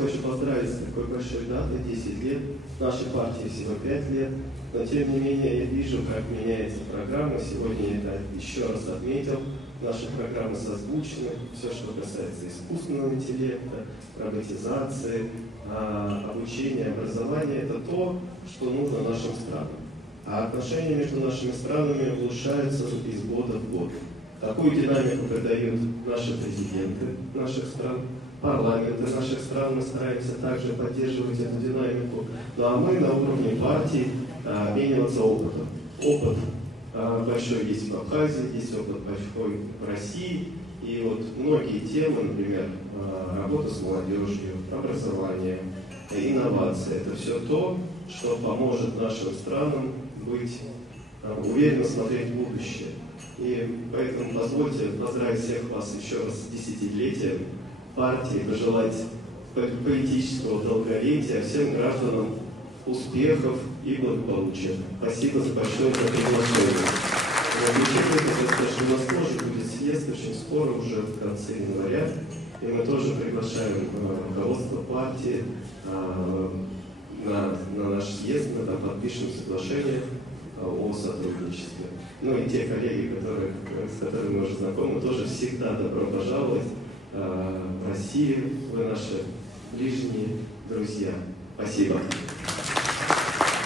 хочу поздравить с такой большой датой, 10 лет. Нашей партии всего 5 лет. Но тем не менее я вижу, как меняется программа. Сегодня я это еще раз отметил. Наши программы созвучны. Все, что касается искусственного интеллекта, роботизации, обучения, образования, это то, что нужно нашим странам. А отношения между нашими странами улучшаются из года в год. Такую динамику придают наши президенты наших стран, парламенты наших стран. Мы стараемся также поддерживать эту динамику. Ну а мы на уровне партии обмениваться опытом. Опыт большой есть в Абхазии, есть опыт большой в России. И вот многие темы, например, работа с молодежью, образование, инновации, это все то, что поможет нашим странам быть уверенно смотреть в будущее. И поэтому позвольте поздравить всех вас еще раз с десятилетием партии, пожелать политического долголетия, всем гражданам успехов и благополучия. Спасибо за большое приглашение. У нас тоже будет съезд очень скоро, уже в конце января, и мы тоже приглашаем руководство партии на наш съезд, мы там подпишем соглашение о сотрудничестве. Ну и те коллеги, с которыми мы уже знакомы, тоже всегда добро пожаловать в Россию, вы наши ближние друзья. Спасибо.